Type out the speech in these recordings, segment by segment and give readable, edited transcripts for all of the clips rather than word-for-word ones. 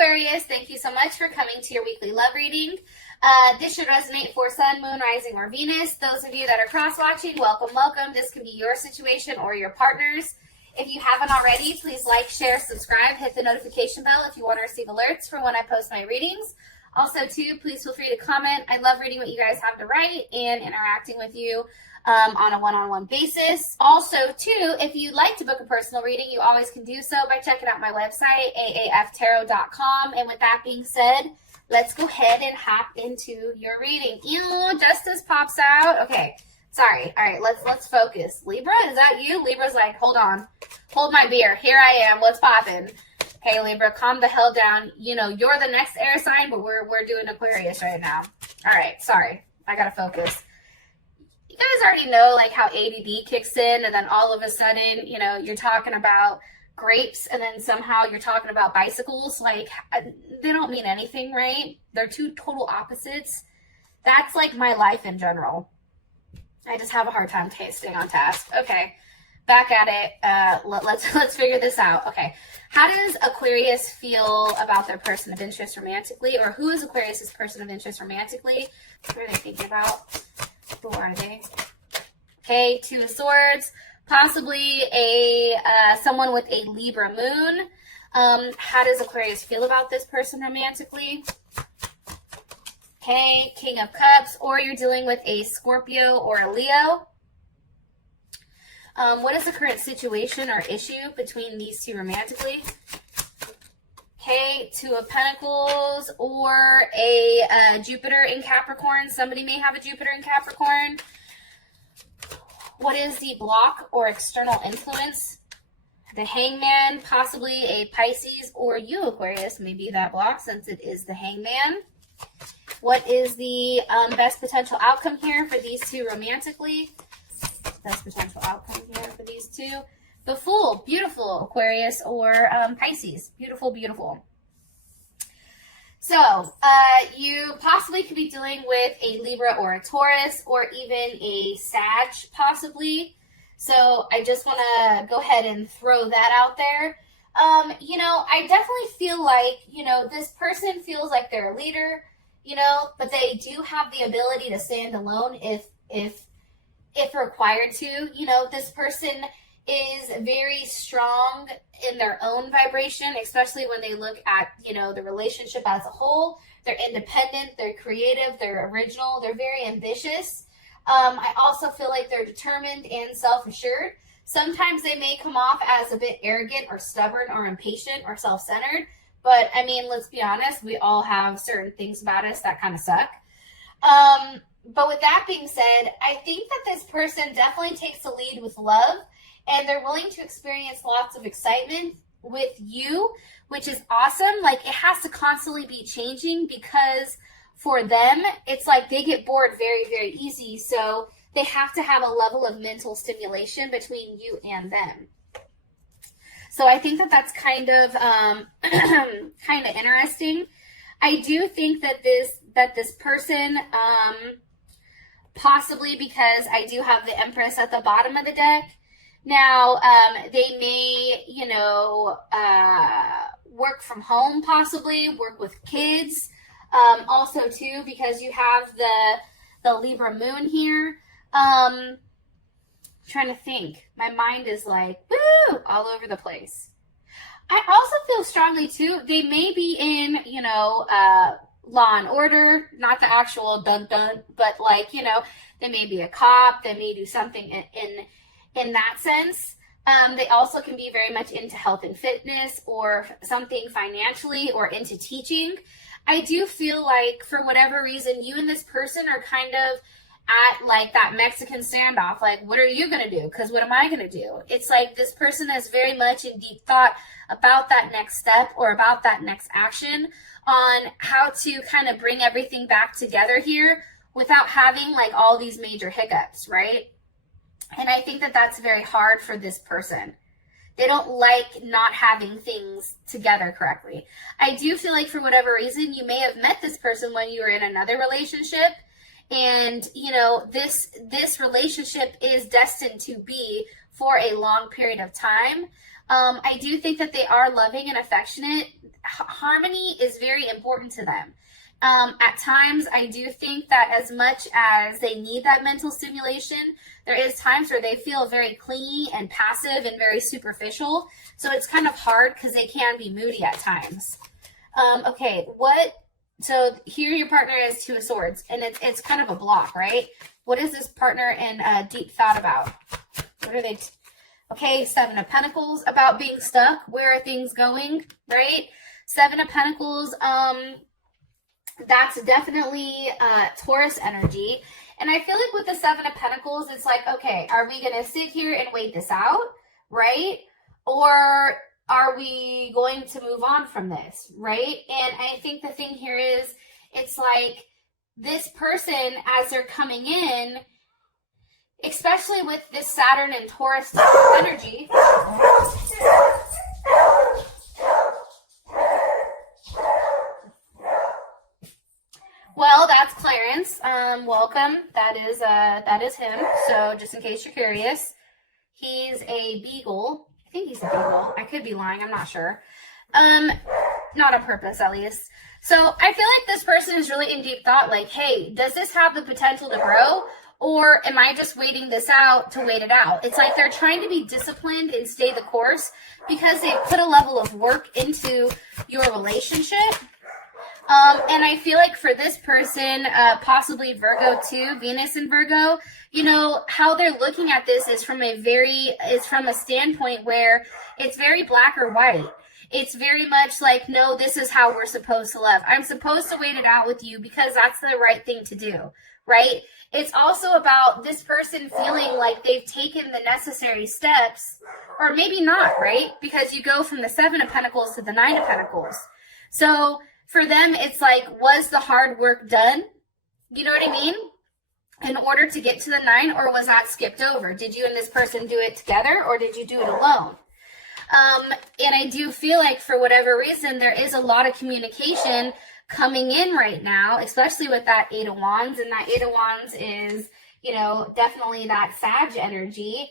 Aquarius, thank you so much for coming to your weekly love reading. This should resonate for Sun, Moon, Rising, or Venus. Those of you that are cross-watching, welcome, welcome. This could be your situation or your partner's. If you haven't already, please like, share, subscribe, hit the notification bell if you want to receive alerts for when I post my readings. Also, too, please feel free to comment. I love reading what you guys have to write and interacting with you on a one-on-one basis. Also, too, if you'd like to book a personal reading, you always can do so by checking out my website, aaftarot.com. And with that being said, let's go ahead and hop into your reading. Ew, Justice pops out. Okay, sorry. All right, let's focus. Libra, is that you? Libra's like, hold on. Hold my beer. Here I am. What's poppin'? Okay, Libra, calm the hell down. You know, you're the next air sign, but we're doing Aquarius right now. All right, sorry. I gotta focus. You guys already know, like, how ADD kicks in, and then all of a sudden, you know, you're talking about grapes, and then somehow you're talking about bicycles. Like, they don't mean anything, right? They're two total opposites. That's, like, my life in general. I just have a hard time staying on task. Okay, back at it. Let's figure this out. Okay, how does Aquarius feel about their person of interest romantically, or who is Aquarius's person of interest romantically? What are they thinking about? Who are they? Okay, Two of Swords, possibly someone with a Libra moon. How does Aquarius feel about this person romantically? Okay, King of Cups, or you're dealing with a Scorpio or a Leo. What is the current situation or issue between these two romantically? Okay, Two of Pentacles, or a Jupiter in Capricorn. Somebody may have a Jupiter in Capricorn. What is the block or external influence? The Hangman, possibly a Pisces, or you, Aquarius, may be that block since it is the Hangman. What is the best potential outcome here for these two romantically? Best potential outcome here for these two. The Fool, beautiful, Aquarius or Pisces. Beautiful, beautiful. So, you possibly could be dealing with a Libra or a Taurus, or even a Sag, possibly. So, I just want to go ahead and throw that out there. You know, I definitely feel like, you know, this person feels like they're a leader, you know, but they do have the ability to stand alone if required to. You know, this person is very strong in their own vibration, especially when they look at, you know, the relationship as a whole. They're independent, they're creative, they're original, they're very ambitious. I also feel like they're determined and self-assured. Sometimes they may come off as a bit arrogant or stubborn or impatient or self-centered, but I mean, let's be honest, we all have certain things about us that kind of suck. But with that being said, I think that this person definitely takes the lead with love, and they're willing to experience lots of excitement with you, which is awesome. Like, it has to constantly be changing, because for them, it's like they get bored very, very easy. So they have to have a level of mental stimulation between you and them. So I think that that's kind of interesting. I do think that this person, possibly because I do have the Empress at the bottom of the deck. Now, they may, you know, work from home, possibly work with kids. Also, too, because you have the Libra moon here. Trying to think. My mind is like, woo, all over the place. I also feel strongly, too, they may be in, you know, Law and Order, not the actual dun-dun, but, like, you know, they may be a cop, they may do something in that sense. They also can be very much into health and fitness, or something financially, or into teaching. I do feel like, for whatever reason, you and this person are kind of at, like, that Mexican standoff. Like, what are you going to do? Because what am I going to do? It's like this person is very much in deep thought about that next step, or about that next action, on how to kind of bring everything back together here without having, like, all these major hiccups, right? And I think that that's very hard for this person. They don't like not having things together correctly. I do feel like, for whatever reason, you may have met this person when you were in another relationship, and, you know, this relationship is destined to be for a long period of time. I do think that they are loving and affectionate. Harmony is very important to them. At times, I do think that as much as they need that mental stimulation, there is times where they feel very clingy and passive and very superficial. So it's kind of hard because they can be moody at times. Okay, so here your partner is Two of Swords, and it's kind of a block, right? What is this partner in deep thought about? What are they? Okay, Seven of Pentacles, about being stuck. Where are things going, right? Seven of Pentacles, that's definitely Taurus energy. And I feel like with the Seven of Pentacles, it's like, okay, are we going to sit here and wait this out, right? Or are we going to move on from this, right? And I think the thing here is, it's like this person, as they're coming in, especially with this Saturn and Taurus energy, well, that's Clarence. Welcome. That is him. So just in case you're curious, he's a beagle. I think he's a beagle. I could be lying. I'm not sure. Not on purpose, at least. So I feel like this person is really in deep thought. Like, hey, does this have the potential to grow? Or am I just waiting this out to wait it out? It's like they're trying to be disciplined and stay the course because they've put a level of work into your relationship. And I feel like for this person, possibly Virgo too, Venus in Virgo, you know, how they're looking at this is from a standpoint where it's very black or white. It's very much like, no, this is how we're supposed to love. I'm supposed to wait it out with you because that's the right thing to do, right? It's also about this person feeling like they've taken the necessary steps, or maybe not, right? Because you go from the Seven of Pentacles to the Nine of Pentacles. So for them, it's like, was the hard work done? You know what I mean? In order to get to the Nine, or was that skipped over? Did you and this person do it together, or did you do it alone? And I do feel like for whatever reason, there is a lot of communication coming in right now, especially with that Eight of Wands. And that Eight of Wands is, you know, definitely that Sag energy.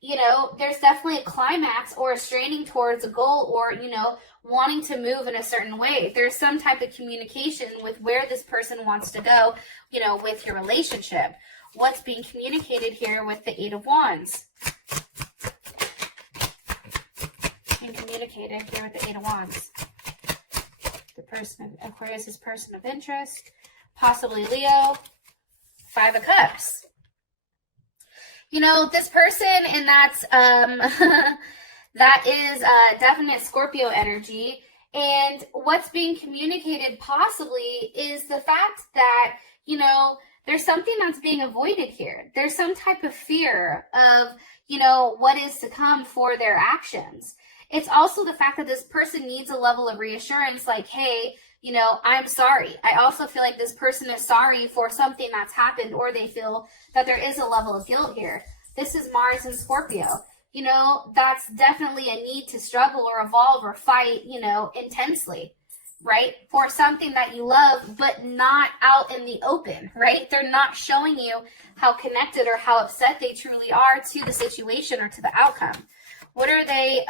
You know, there's definitely a climax or a straining towards a goal, or, you know, wanting to move in a certain way. There's some type of communication with where this person wants to go, you know, with your relationship. What's being communicated here with the Eight of Wands? Being communicated here with the Eight of Wands. The person of Aquarius is person of interest, possibly Leo. Five of Cups. You know, this person, and that's that is definite Scorpio energy. And what's being communicated possibly is the fact that, you know, there's something that's being avoided here. There's some type of fear of, you know, what is to come for their actions. It's also the fact that this person needs a level of reassurance, like, hey, you know, I'm sorry. I also feel like this person is sorry for something that's happened, or they feel that there is a level of guilt here. This is Mars and Scorpio. You know, that's definitely a need to struggle or evolve or fight, you know, intensely, right? For something that you love, but not out in the open, right? They're not showing you how connected or how upset they truly are to the situation or to the outcome. What are they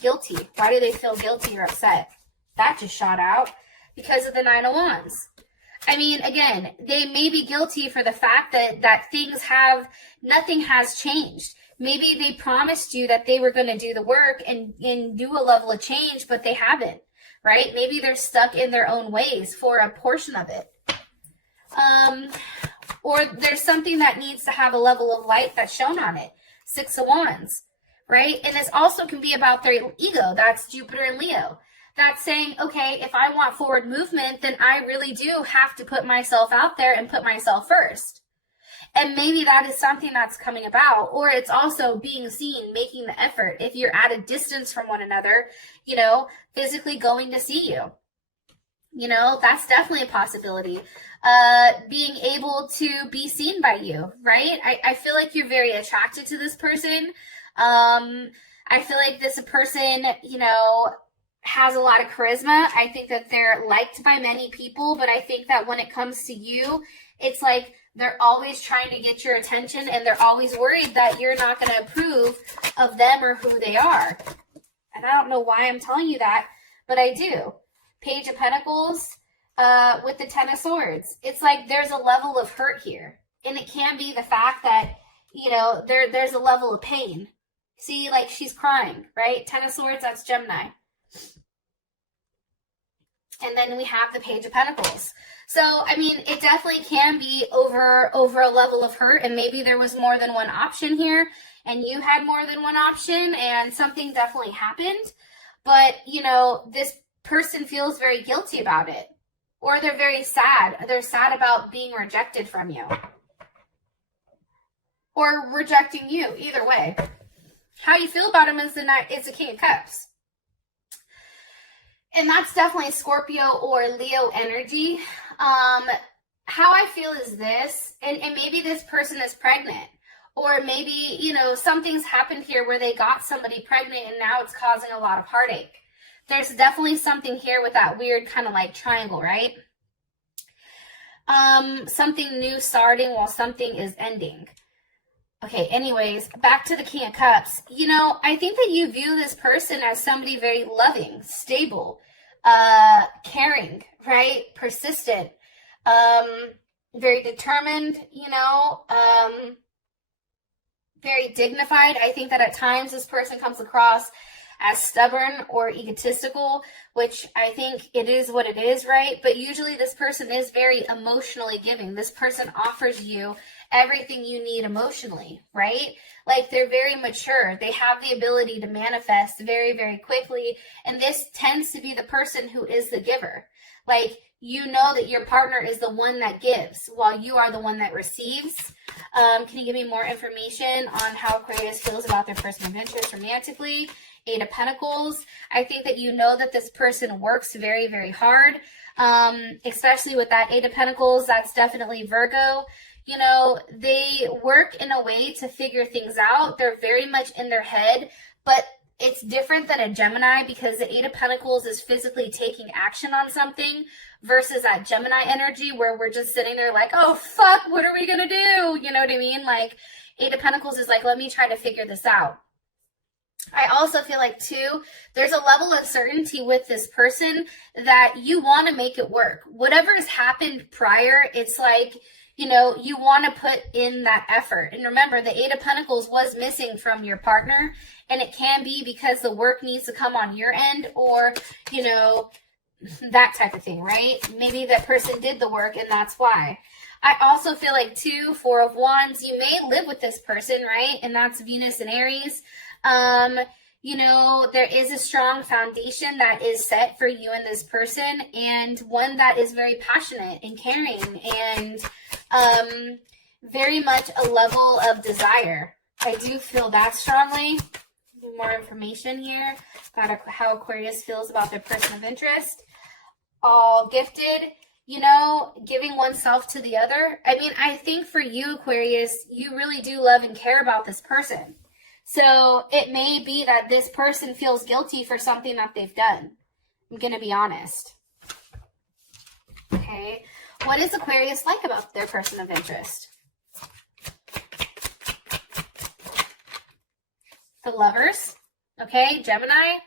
guilty? Why do they feel guilty or upset? That just shot out because of the Nine of Wands. I mean, again, they may be guilty for the fact that nothing has changed. Maybe they promised you that they were going to do the work and do a level of change, but they haven't, right? Maybe they're stuck in their own ways for a portion of it. Or there's something that needs to have a level of light that's shown on it. Six of Wands, right? And this also can be about their ego. That's Jupiter and Leo. That's saying, okay, if I want forward movement, then I really do have to put myself out there and put myself first. And maybe that is something that's coming about. Or it's also being seen, making the effort. If you're at a distance from one another, you know, physically going to see you. You know, that's definitely a possibility. Being able to be seen by you, right? I feel like you're very attracted to this person. I feel like this person, you know, has a lot of charisma. I think that they're liked by many people, but I think that when it comes to you, It's like they're always trying to get your attention, and they're always worried that you're not going to approve of them or who they are. And I don't know why I'm telling you that, but I do. Page of Pentacles with the Ten of Swords. It's like there's a level of hurt here. And it can be the fact that, you know, there's a level of pain. See, like she's crying, right? Ten of Swords, that's Gemini. And then we have the Page of Pentacles. So, I mean, it definitely can be over a level of hurt, and maybe there was more than one option here, and you had more than one option, and something definitely happened. But, you know, this person feels very guilty about it, or they're very sad. They're sad about being rejected from you, or rejecting you, either way. How you feel about them is the King of Cups. And that's definitely Scorpio or Leo energy. How I feel is this, and maybe this person is pregnant, or maybe, you know, something's happened here where they got somebody pregnant and now it's causing a lot of heartache. There's definitely something here with that weird kind of like triangle, right? Something new starting while something is ending. Okay, anyways, back to the King of Cups. You know, I think that you view this person as somebody very loving, stable, caring, right? Persistent, very determined, you know, very dignified. I think that at times this person comes across as stubborn or egotistical, which I think it is what it is, right? But usually this person is very emotionally giving. This person offers you everything you need emotionally, right? Like they're very mature. They have the ability to manifest very, very quickly. And this tends to be the person who is the giver. Like, you know that your partner is the one that gives while you are the one that receives. Can you give me more information on how Aquarius feels about their person of interest romantically? Eight of Pentacles. I think that you know that this person works very, very hard, especially with that Eight of Pentacles. That's definitely Virgo. You know, they work in a way to figure things out. They're very much in their head, but it's different than a Gemini because the Eight of Pentacles is physically taking action on something versus that Gemini energy where we're just sitting there like, oh, fuck, what are we going to do? You know what I mean? Like, Eight of Pentacles is like, let me try to figure this out. I also feel like, too, there's a level of certainty with this person that you want to make it work. Whatever has happened prior, it's like, you know, you want to put in that effort. And remember, the Eight of Pentacles was missing from your partner, and it can be because the work needs to come on your end or, you know, that type of thing, right? Maybe that person did the work, and that's why. I also feel like, too, Four of Wands, you may live with this person, right? And that's Venus and Aries. You know, there is a strong foundation that is set for you and this person, and one that is very passionate and caring and very much a level of desire. I do feel that strongly. More information here about how Aquarius feels about their person of interest. All gifted, you know, giving oneself to the other. I mean, I think for you, Aquarius, you really do love and care about this person. So it may be that this person feels guilty for something that they've done. I'm going to be honest. Okay. What is Aquarius like about their person of interest? The Lovers. Okay. Gemini.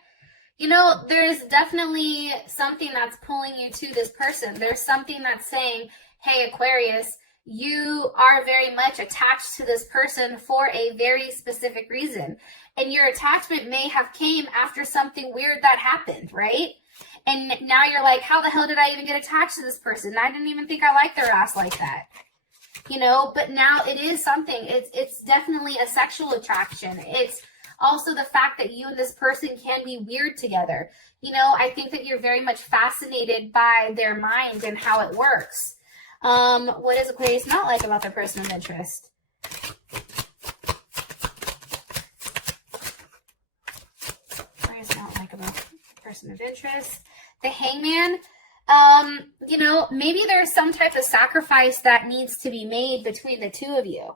You know, there's definitely something that's pulling you to this person. There's something that's saying, hey, Aquarius, you are very much attached to this person for a very specific reason. And your attachment may have came after something weird that happened, right? And now you're like, how the hell did I even get attached to this person? I didn't even think I liked their ass like that. You know, but now it is something. It's definitely a sexual attraction. It's also the fact that you and this person can be weird together. You know, I think that you're very much fascinated by their mind and how it works. What is Aquarius not like about their person of interest? Aquarius not like about the person of interest. The Hangman. You know, maybe there's some type of sacrifice that needs to be made between the two of you,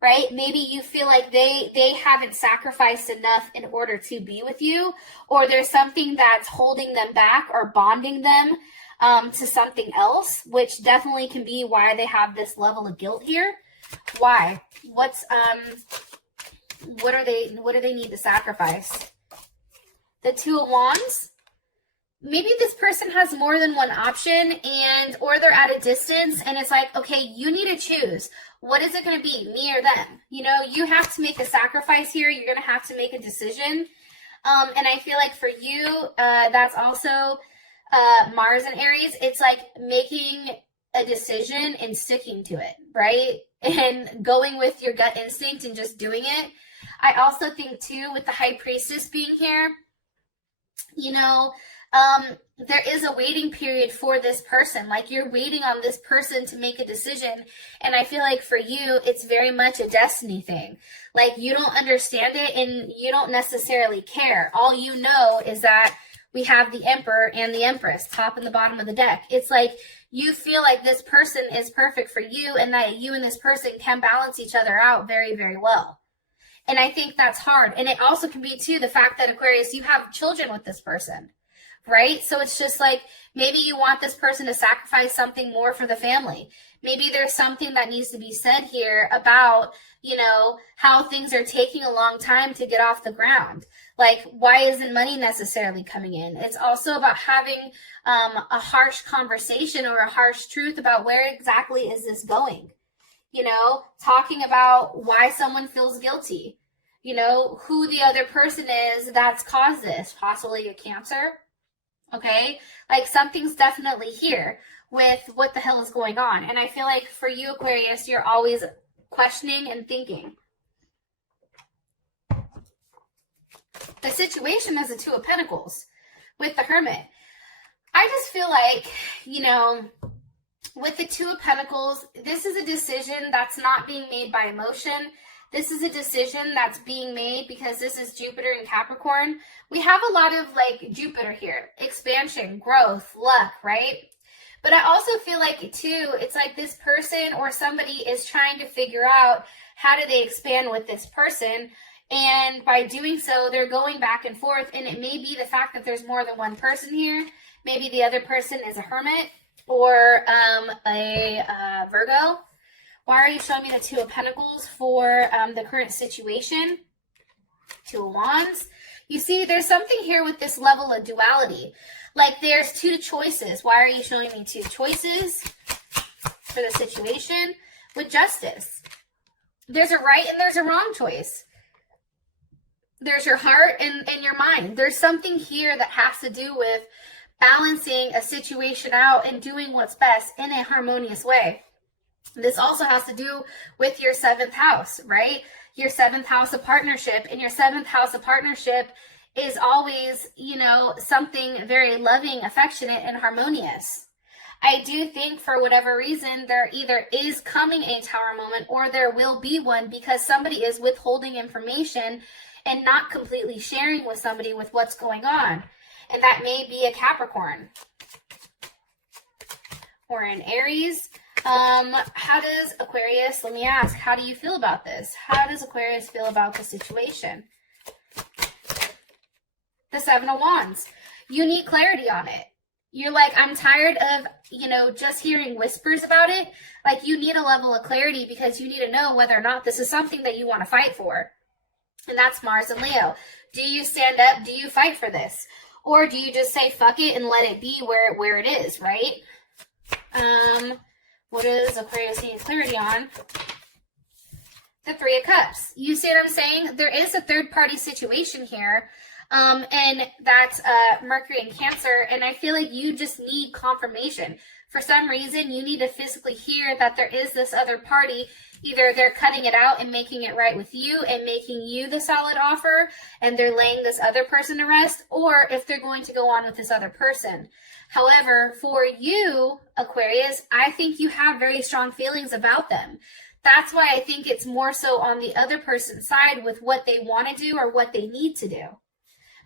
right? Maybe you feel like they haven't sacrificed enough in order to be with you, or there's something that's holding them back or bonding them. to something else, which definitely can be why they have this level of guilt here. Why? What do they need to sacrifice? The Two of Wands. Maybe this person has more than one option, or they're at a distance, and it's like, okay, you need to choose. What is it going to be, me or them? You know, you have to make a sacrifice here. You're going to have to make a decision. And I feel like for you, that's also Mars and Aries. It's like making a decision and sticking to it, right? And going with your gut instinct and just doing it. I also think too, with the High Priestess being here, you know, there is a waiting period for this person. Like, you're waiting on this person to make a decision. And I feel like for you, it's very much a destiny thing. Like, you don't understand it and you don't necessarily care. All you know is that we have the Emperor and the Empress, top and the bottom of the deck. It's like you feel like this person is perfect for you and that you and this person can balance each other out very, very well. And I think that's hard. And it also can be too the fact that, Aquarius, you have children with this person, right? So it's just like, maybe you want this person to sacrifice something more for the family. Maybe there's something that needs to be said here about, you know, how things are taking a long time to get off the ground. Like, why isn't money necessarily coming in? It's also about having a harsh conversation or a harsh truth about where exactly is this going. You know, talking about why someone feels guilty. You know, who the other person is that's caused this. Possibly a Cancer. Okay? Like, something's definitely here with what the hell is going on. And I feel like for you, Aquarius, you're always questioning and thinking. The situation is the Two of Pentacles with the Hermit. I just feel like, you know, with the Two of Pentacles, this is a decision that's not being made by emotion. This is a decision that's being made because this is Jupiter in Capricorn. We have a lot of like Jupiter here, expansion, growth, luck, right? But I also feel like too, it's like this person or somebody is trying to figure out how do they expand with this person. And by doing so, they're going back and forth. And it may be the fact that there's more than one person here. Maybe the other person is a Hermit or a Virgo. Why are you showing me the Two of Pentacles for the current situation? Two of Wands. You see, there's something here with this level of duality. Like, there's two choices. Why are you showing me two choices for the situation? With Justice. There's a right and there's a wrong choice. There's your heart and your mind. There's something here that has to do with balancing a situation out and doing what's best in a harmonious way. This also has to do with your 7th house, right? Your 7th house of partnership. And your 7th house of partnership is always, you know, something very loving, affectionate, and harmonious. I do think for whatever reason, there either is coming a Tower moment or there will be one because somebody is withholding information and not completely sharing with somebody with what's going on. And that may be a Capricorn or an Aries. How does Aquarius, let me ask, how do you feel about this? How does Aquarius feel about the situation? The Seven of Wands. You need clarity on it. You're like, I'm tired of, you know, just hearing whispers about it. Like, you need a level of clarity because you need to know whether or not this is something that you want to fight for. And that's Mars and Leo. Do you stand up? Do you fight for this? Or do you just say, fuck it and let it be where it is, right? What does Aquarius need clarity on? The Three of Cups. You see what I'm saying? There is a third-party situation here. And that's Mercury and Cancer. And I feel like you just need confirmation. For some reason, you need to physically hear that there is this other party. Either they're cutting it out and making it right with you and making you the solid offer and they're laying this other person to rest, or if they're going to go on with this other person. However, for you, Aquarius, I think you have very strong feelings about them. That's why I think it's more so on the other person's side with what they want to do or what they need to do.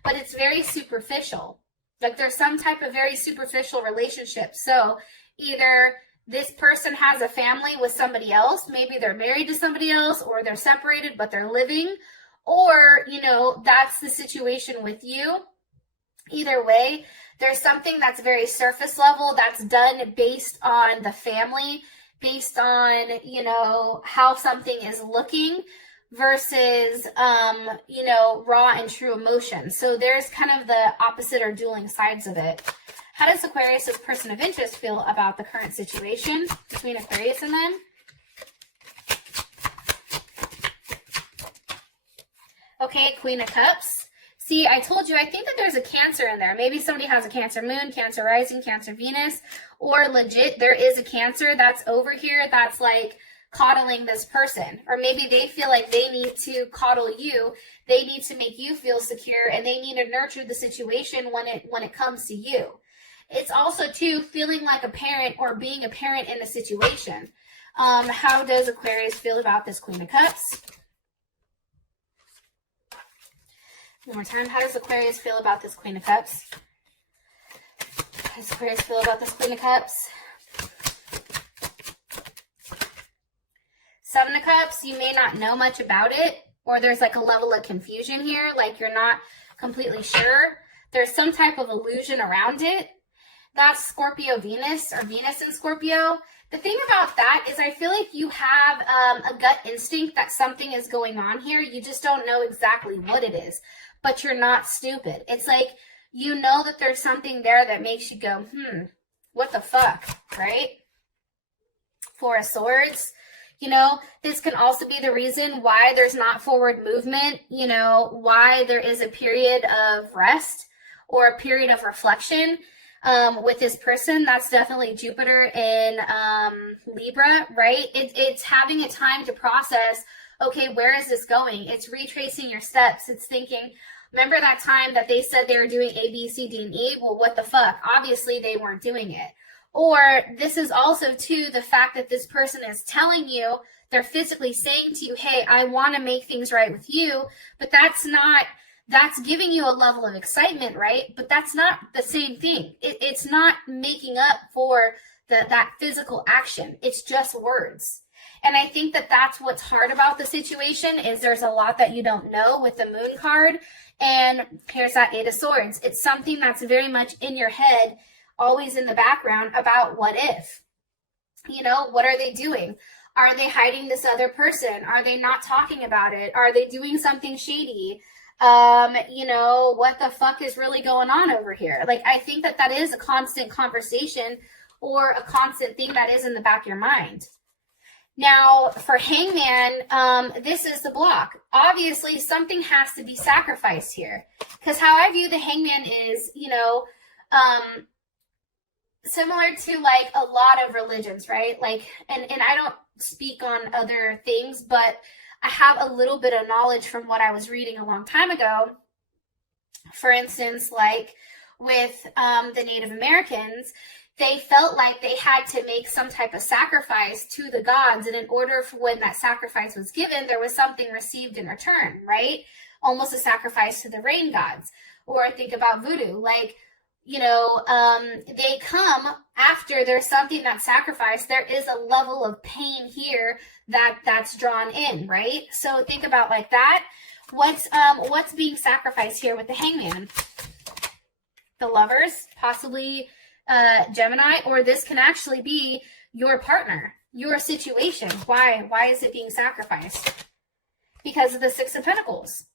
But it's very superficial. Like, there's some type of very superficial relationship. So either this person has a family with somebody else, maybe they're married to somebody else, or they're separated but they're living, or, you know, that's the situation with you. Either way, there's something that's very surface level that's done based on the family, based on, you know, how something is looking versus, you know, raw and true emotion. So there's kind of the opposite or dueling sides of it. How does Aquarius' person of interest feel about the current situation between Aquarius and them? Okay, Queen of Cups. See, I told you, I think that there's a Cancer in there. Maybe somebody has a Cancer moon, Cancer rising, Cancer Venus, or legit there is a Cancer that's over here that's like coddling this person. Or maybe they feel like they need to coddle you. They need to make you feel secure, and they need to nurture the situation when it comes to you. It's also, too, feeling like a parent or being a parent in a situation. How does Aquarius feel about this Queen of Cups? One more time. How does Aquarius feel about this Queen of Cups? How does Aquarius feel about this Queen of Cups? Seven of Cups, you may not know much about it, or there's like a level of confusion here, like you're not completely sure. There's some type of illusion around it. That's Scorpio Venus, or Venus in Scorpio. The thing about that is I feel like you have a gut instinct that something is going on here. You just don't know exactly what it is, but you're not stupid. It's like you know that there's something there that makes you go, what the fuck, right? Four of Swords. You know, this can also be the reason why there's not forward movement, you know, why there is a period of rest or a period of reflection. With this person, that's definitely Jupiter in Libra, right? It's having a time to process, okay, where is this going? It's retracing your steps. It's thinking, remember that time that they said they were doing A, B, C, D, and E? Well, what the fuck? Obviously, they weren't doing it. Or this is also, too, the fact that this person is telling you, they're physically saying to you, hey, I want to make things right with you, but that's giving you a level of excitement, right? But that's not the same thing. It's not making up for that physical action. It's just words. And I think that that's what's hard about the situation is there's a lot that you don't know with the Moon card. And here's that Eight of Swords. It's something that's very much in your head, always in the background about what if. You know, what are they doing? Are they hiding this other person? Are they not talking about it? Are they doing something shady? You know, what the fuck is really going on over here? Like, I think that that is a constant conversation or a constant thing that is in the back of your mind. Now, for Hangman, this is the block. Obviously, something has to be sacrificed here. Because how I view the Hangman is, you know, similar to, like, a lot of religions, right? Like, and I don't speak on other things, but I have a little bit of knowledge from what I was reading a long time ago. For instance, like with the Native Americans, they felt like they had to make some type of sacrifice to the gods. And in order for when that sacrifice was given, there was something received in return, right? Almost a sacrifice to the rain gods. Or think about voodoo, like, you know, they come after there's something that's sacrificed. There is a level of pain here that's drawn in, right? So think about like that. What's being sacrificed here with the Hangman? The Lovers, possibly Gemini, or this can actually be your partner, your situation. Why is it being sacrificed? Because of the Six of Pentacles.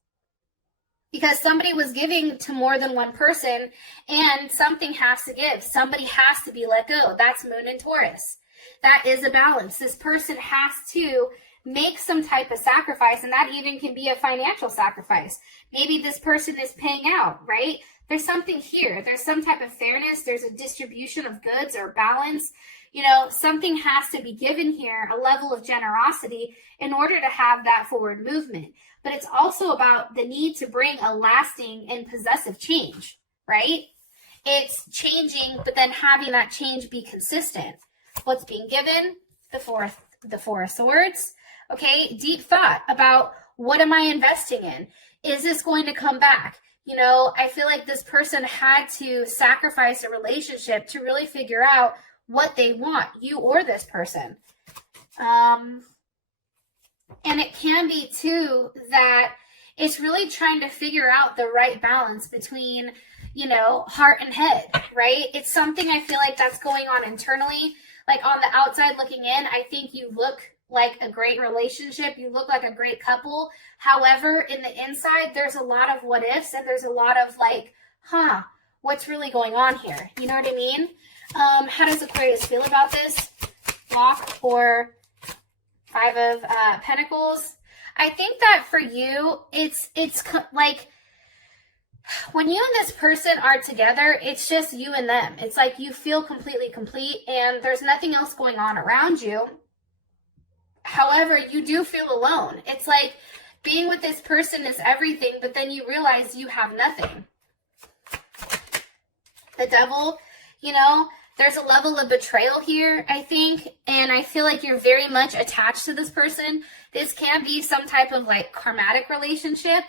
Because somebody was giving to more than one person, and something has to give. Somebody has to be let go. That's Moon and Taurus. That is a balance. This person has to make some type of sacrifice, and that even can be a financial sacrifice. Maybe this person is paying out, right? There's something here. There's some type of fairness. There's a distribution of goods or balance. You know, something has to be given here, a level of generosity in order to have that forward movement. But it's also about the need to bring a lasting and possessive change, right? It's changing, but then having that change be consistent. What's being given? The Four of Swords. Okay, deep thought about what am I investing in? Is this going to come back? You know, I feel like this person had to sacrifice a relationship to really figure out what they want, you or this person. And it can be, too, that it's really trying to figure out the right balance between, you know, heart and head, right? It's something I feel like that's going on internally. Like on the outside looking in, I think you look like a great relationship. You look like a great couple. However, in the inside, there's a lot of what ifs and there's a lot of like, what's really going on here? You know what I mean? How does Aquarius feel about this? Block or Five of Pentacles. I think that for you, it's like when you and this person are together, it's just you and them. It's like you feel completely complete and there's nothing else going on around you. However, you do feel alone. It's like being with this person is everything, but then you realize you have nothing. The Devil, you know, there's a level of betrayal here, I think, and I feel like you're very much attached to this person. This can be some type of like karmatic relationship.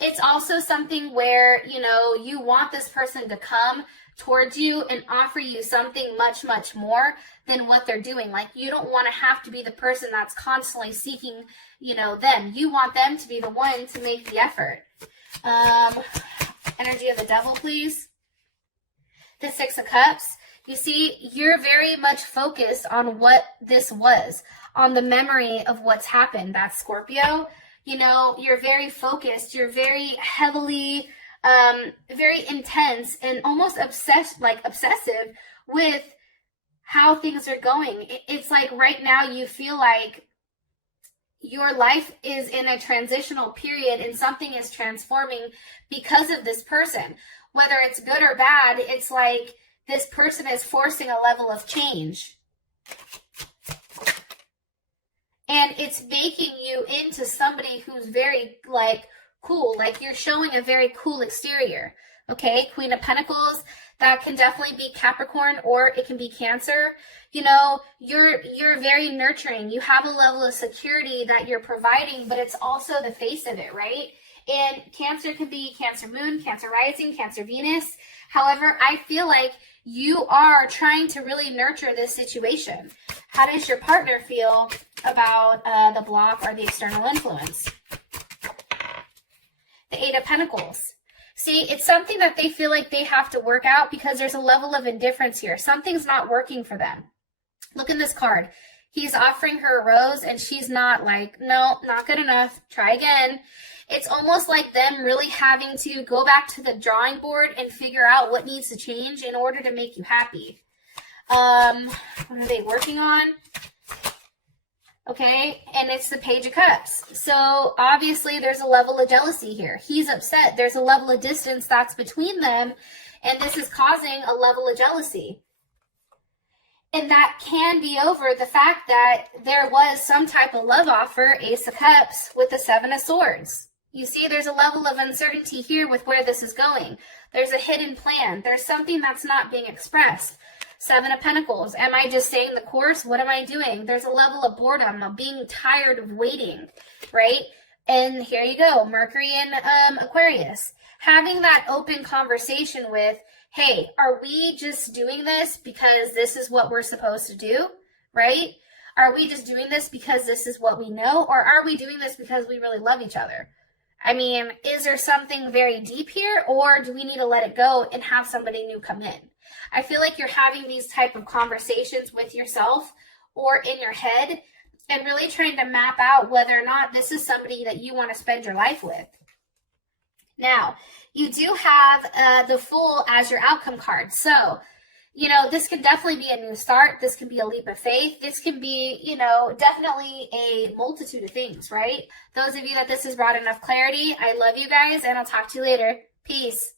It's also something where, you know, you want this person to come towards you and offer you something much, much more than what they're doing. Like, you don't want to have to be the person that's constantly seeking, you know, them. You want them to be the one to make the effort. Energy of the Devil, please. The Six of Cups. You see, you're very much focused on what this was, on the memory of what's happened. That's Scorpio. You know, you're very focused. You're very heavily, very intense and almost obsessive with how things are going. It's like right now you feel like your life is in a transitional period and something is transforming because of this person. Whether it's good or bad, it's like this person is forcing a level of change. And it's making you into somebody who's very, like, cool. Like, you're showing a very cool exterior. Okay? Queen of Pentacles, that can definitely be Capricorn or it can be Cancer. You know, you're very nurturing. You have a level of security that you're providing, but it's also the face of it, right? And Cancer can be Cancer Moon, Cancer Rising, Cancer Venus. However, I feel like you are trying to really nurture this situation. How does your partner feel about the block or the external influence? The Eight of Pentacles. See, it's something that they feel like they have to work out because there's a level of indifference here. Something's not working for them. Look in this card. He's offering her a rose and she's not like, no, not good enough. Try again. It's almost like them really having to go back to the drawing board and figure out what needs to change in order to make you happy. What are they working on? Okay, and it's the Page of Cups. So obviously there's a level of jealousy here. He's upset. There's a level of distance that's between them, and this is causing a level of jealousy. And that can be over the fact that there was some type of love offer, Ace of Cups, with the Seven of Swords. You see, there's a level of uncertainty here with where this is going. There's a hidden plan. There's something that's not being expressed. Seven of Pentacles. Am I just staying the course? What am I doing? There's a level of boredom, of being tired of waiting, right? And here you go, Mercury and Aquarius. Having that open conversation with, hey, are we just doing this because this is what we're supposed to do, right? Are we just doing this because this is what we know? Or are we doing this because we really love each other? I mean, is there something very deep here, or do we need to let it go and have somebody new come in? I feel like you're having these type of conversations with yourself or in your head and really trying to map out whether or not this is somebody that you want to spend your life with. Now, you do have the Fool as your outcome card. So, you know, this can definitely be a new start. This can be a leap of faith. This can be, you know, definitely a multitude of things, right? Those of you that this has brought enough clarity, I love you guys, and I'll talk to you later. Peace.